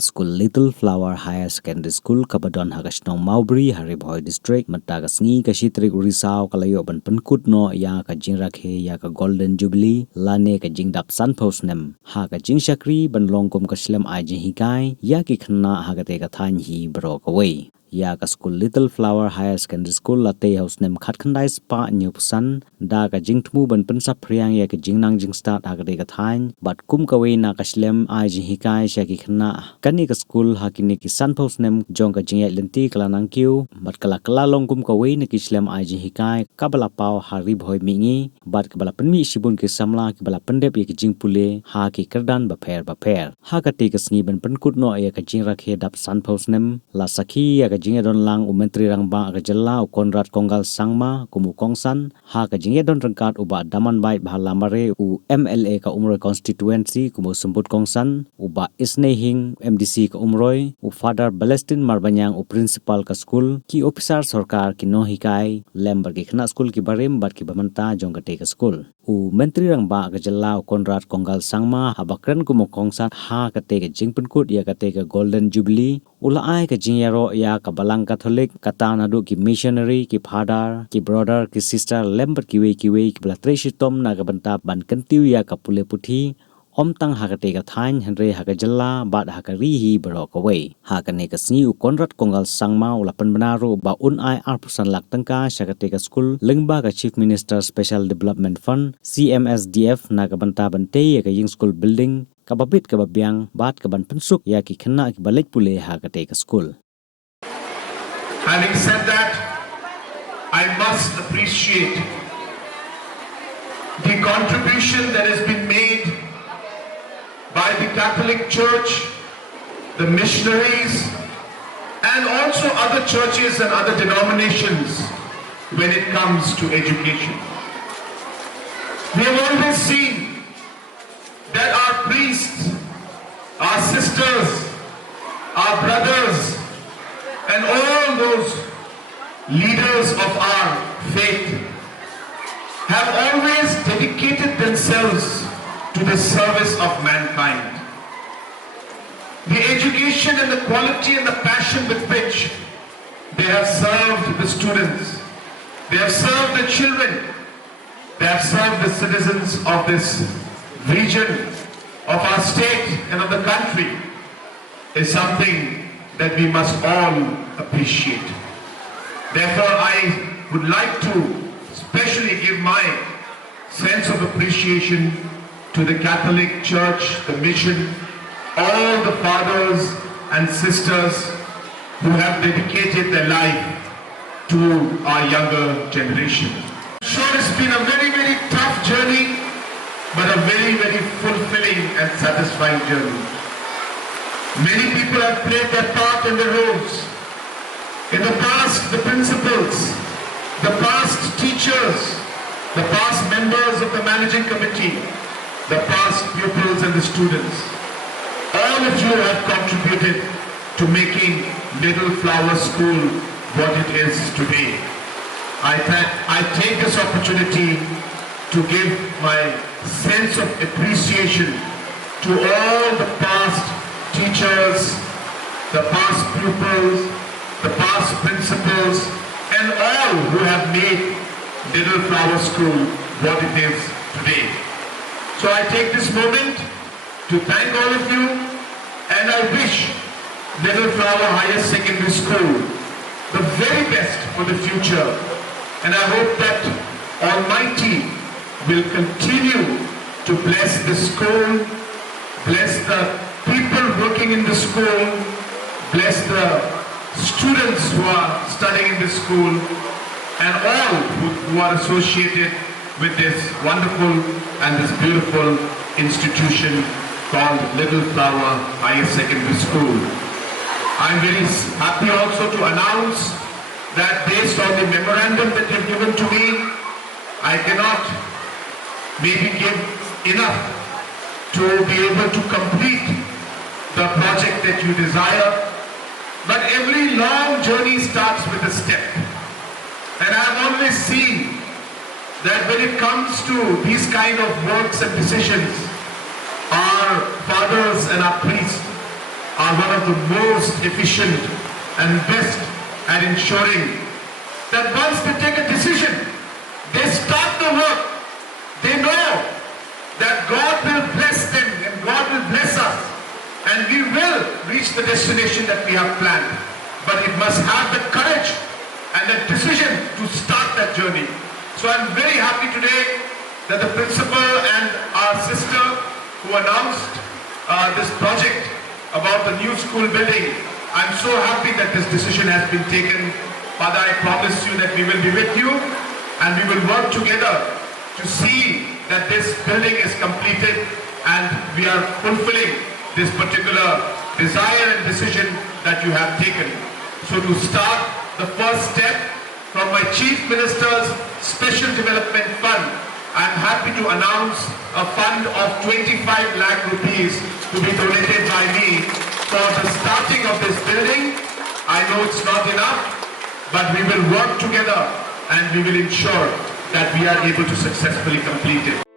School Little Flower Secondary School Kabadon Hagashnong Maubri Hariboy District Matagasngi Kashitrik Urisao Kalayo Ban Pankut no ya ka Jingrakhe ya ka Golden Jubilee Lane ka Jingdap Sunpost Nem ha ka Jing Shakri Ban Longkom Kashlem Ajin Hikai ya ki Khna Hagate ka Than Hi Brok away ya ka School Little Flower Secondary School Late House Nem Khatkhandai Spa Nyupusan da ka Jingtmu Ban Pansap Priang ya ka Jingnang Jing Start Hagate ka Than Bat Kum Kawe na Kashlem Ajin Hikai Shaki Khna Kani ka School Hakini ki Sunpost Nem Jong ka Jingya Lenti Kalanang Kiu Bat Kala Kala Longkum Kawe na Kishlem Ajin Hikai Kabala Pau Harib Hoi Mingi Bat Kabala Penmi Shibun ki Samla Kabala Pendep ya ki Jingpule Ha ki Kerdan Baper Ha ka Te ka Sngi Ban Pankut no ya ka Jingrakhe Dap Sunpost Nem La Sakhi ya ka Jingya Don Lang Menteri Rangba ka Jalla Conrad Konggal Sangma Kumu Kongsan Ha ka Jingya Don Rangkat uba Daman Bait Bahalamare u MLA ka Umroy Constituency Kumu Semput Kongsan uba Isnehing MDC ka Umroy u Father Balestin Marbanyang u Principal ka School ki Officer Sarkar ki no hikai Lembar ki Khna School ki Barim bat ki Bamanta Jong ka Te ka School u Menteri Rangba ka Jalla Conrad Konggal Sangma habakran Kumu Kongsan ha ka Te ka Jingpenkut ya ka Te ka Golden Jubilee Ulaay ka Jingyaro ya ka Balang Catholic Katanadu ki Missionary ki Father ki Brother ki Sister Lembar ki we ki Blatreshi Tom na ka Banta Ban Kentiu ya ka Pule Puthi Om tang hakate ka Thain Henry hakajalla bat hakarihi barok away hakane ka Sngi u Conrad Konggal Sangma ula Pynbna ba unai arpusan lak tangka Tyngka School Lyngba ka Chief Minister Special Development Fund CMSDF na ka Banta Bante ya ka Ying School Building kababit kababyang bat ka ban pensuk ya ki Khna ki Balej Pule hakate ka School. Having said that, I must appreciate the contribution that has been made by the Catholic Church, the missionaries, and also other churches and other denominations when it comes to education. We have always seen that our priests, our sisters, our brothers, and all those leaders of our faith have always dedicated themselves to the service of mankind. The education and the quality and the passion with which they have served the students, they have served the children, they have served the citizens of this region, of our state and of the country is something that we must all appreciate. Therefore, I would like to especially give my sense of appreciation to the Catholic Church, the mission, all the fathers and sisters who have dedicated their life to our younger generation. Sure, it's been a very, very tough journey, but a very, very fulfilling and satisfying journey. Many people have played their part in the roles. In the past, the principals, the past teachers, the past members of the managing committee, the past pupils and the students. All of you have contributed to making Little Flower School what it is today. I take this opportunity to give my sense of appreciation to all the past teachers, the past pupils, the past principals, and all who have made Little Flower School what it is today. So I take this moment to thank all of you, and I wish Little Flower Higher Secondary School the very best for the future. And I hope that Almighty will continue to bless the school, bless the people working in the school, bless the students who are studying in the school, and all who are associated with this wonderful and this beautiful institution called Little Flower Higher Secondary School. I'm very happy also to announce that based on the memorandum that you've given to me, I cannot maybe give enough to be able to complete the project that you desire. But every long journey starts with a step. And I've always seen that when it comes to these kind of works and decisions, our fathers and our priests are one of the most efficient and best at ensuring that once they take a decision, they start the work. They know that God will bless them and God will bless us, and we will reach the destination that we have planned. But it must have the courage and the decision to start that journey. So I'm very happy today that the principal and our sister who announced this project about the new school building, I'm so happy that this decision has been taken. Father, I promise you that we will be with you and we will work together to see that this building is completed and we are fulfilling this particular desire and decision that you have taken. So to start the first step from my Chief Minister's Special Development Fund, I'm happy to announce a fund of 25 lakh rupees to be donated by me for the starting of this building. I know it's not enough, but we will work together and we will ensure that we are able to successfully complete it.